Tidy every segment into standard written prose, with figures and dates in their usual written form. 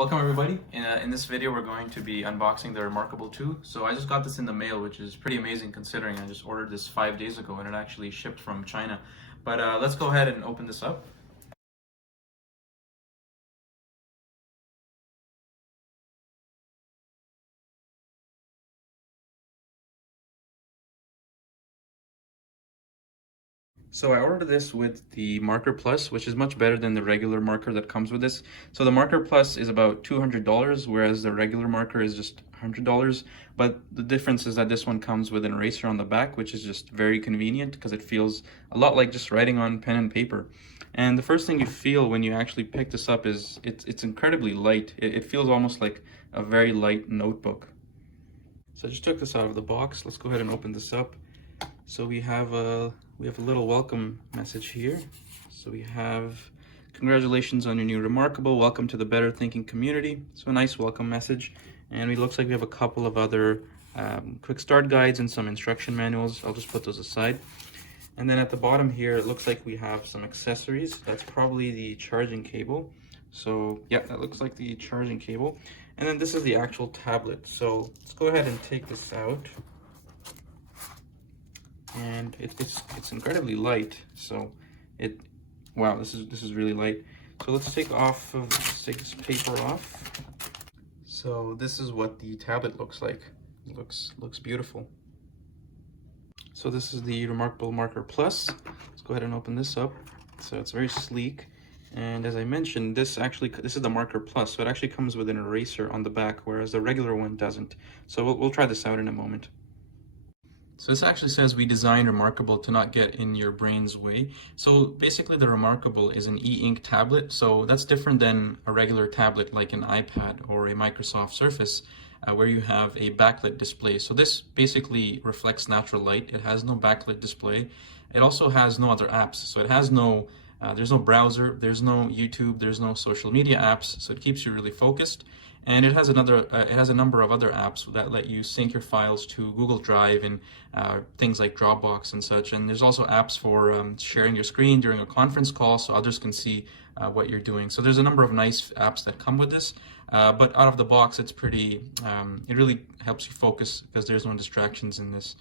Welcome everybody. In this video we're going to be unboxing the reMarkable2. So I just got this in the mail, which is pretty amazing considering I just ordered this 5 days ago and it actually shipped from China. But let's go ahead and open this up. So I ordered this with the Marker Plus, which is much better than the regular marker that comes with this. So the Marker Plus is about $200, whereas the regular marker is just $100. But the difference is that this one comes with an eraser on the back, which is just very convenient because it feels a lot like just writing on pen and paper. And the first thing you feel when you actually pick this up is it's incredibly light. It feels almost like a very light notebook. So I just took this out of the box. Let's go ahead and open this up. So we have a little welcome message here. So we have, congratulations on your new reMarkable, welcome to the Better Thinking community. So a nice welcome message. And it looks like we have a couple of other quick start guides and some instruction manuals. I'll just put those aside. And then at the bottom here, it looks like we have some accessories. That's probably the charging cable. So yeah, that looks like the charging cable. And then this is the actual tablet. So let's go ahead and take this out. And it's incredibly light. So wow, this is really light. So let's take this paper off. So this is what the tablet looks like. It looks beautiful. So this is the reMarkable Marker Plus. Let's go ahead and open this up. So it's very sleek. And as I mentioned, this is the Marker Plus, so it actually comes with an eraser on the back, whereas the regular one doesn't. So we'll try this out in a moment. So this actually says we designed reMarkable to not get in your brain's way. So basically the reMarkable is an e-ink tablet, so that's different than a regular tablet like an iPad or a Microsoft Surface, where you have a backlit display. So this basically reflects natural light. It has no backlit display. It also has no other apps. So it has there's no browser, there's no YouTube, there's no social media apps, so it keeps you really focused. And it has a number of other apps that let you sync your files to Google Drive and things like Dropbox and such. And there's also apps for sharing your screen during a conference call so others can see what you're doing. So there's a number of nice apps that come with this. But out of the box, it really helps you focus because there's no distractions in this.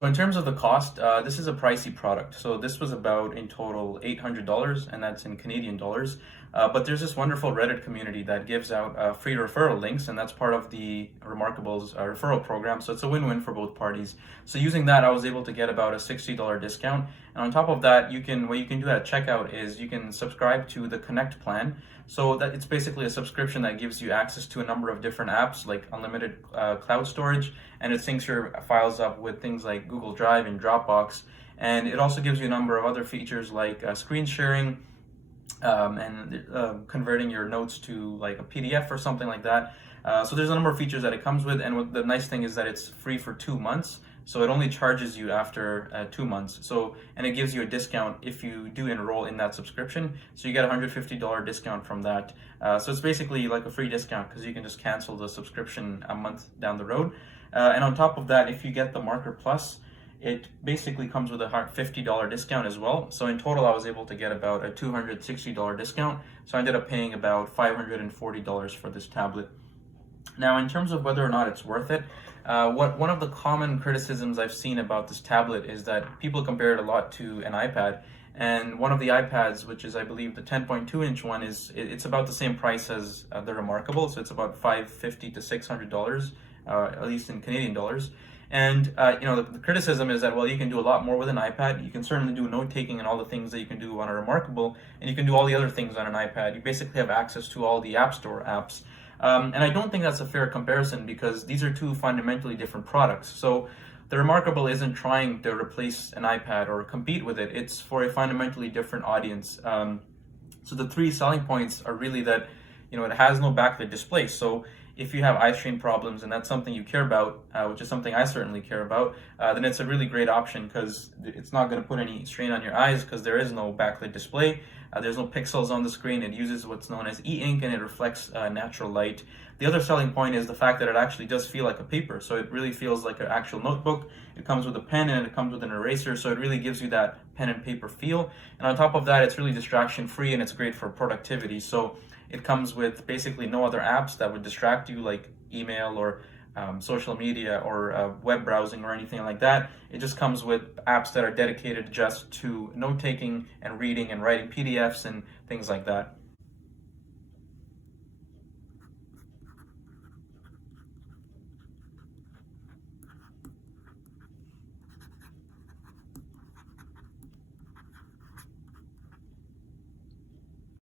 So in terms of the cost, this is a pricey product. So this was about in total $800, and that's in Canadian dollars. But there's this wonderful Reddit community that gives out free referral links, and that's part of the reMarkable's referral program. So it's a win-win for both parties. So using that, I was able to get about a $60 discount. And on top of that, what you can do at checkout is you can subscribe to the Connect plan. So that it's basically a subscription that gives you access to a number of different apps like unlimited cloud storage, and it syncs your files up with things like Google Drive and Dropbox. And it also gives you a number of other features like screen sharing, and converting your notes to like a PDF or something like that. So there's a number of features that it comes with, and the nice thing is that it's free for 2 months. So it only charges you after 2 months. And it gives you a discount if you do enroll in that subscription. So you get a $150 discount from that. So it's basically like a free discount because you can just cancel the subscription a month down the road. And on top of that, if you get the Marker Plus, it basically comes with a $50 discount as well. So in total, I was able to get about a $260 discount. So I ended up paying about $540 for this tablet. Now, in terms of whether or not it's worth it, one of the common criticisms I've seen about this tablet is that people compare it a lot to an iPad. And one of the iPads, which is I believe the 10.2-inch one, it's about the same price as the reMarkable. So it's about $550 to $600, at least in Canadian dollars. And the criticism is that, well, you can do a lot more with an iPad. You can certainly do note taking and all the things that you can do on a reMarkable, and you can do all the other things on an iPad. You basically have access to all the App Store apps. And I don't think that's a fair comparison because these are two fundamentally different products. So the reMarkable isn't trying to replace an iPad or compete with it. It's for a fundamentally different audience. So the three selling points are really that, it has no backlit display. So if you have eye strain problems and that's something you care about, which is something I certainly care about, then it's a really great option because it's not going to put any strain on your eyes because there is no backlit display. There's no pixels on the screen. It uses what's known as e-ink and it reflects natural light. The other selling point is the fact that it actually does feel like a paper. So it really feels like an actual notebook. It comes with a pen and it comes with an eraser. So it really gives you that pen and paper feel. And on top of that, it's really distraction free and it's great for productivity. So It comes with basically no other apps that would distract you, like email or social media or web browsing or anything like that. It just comes with apps that are dedicated just to note taking and reading and writing PDFs and things like that.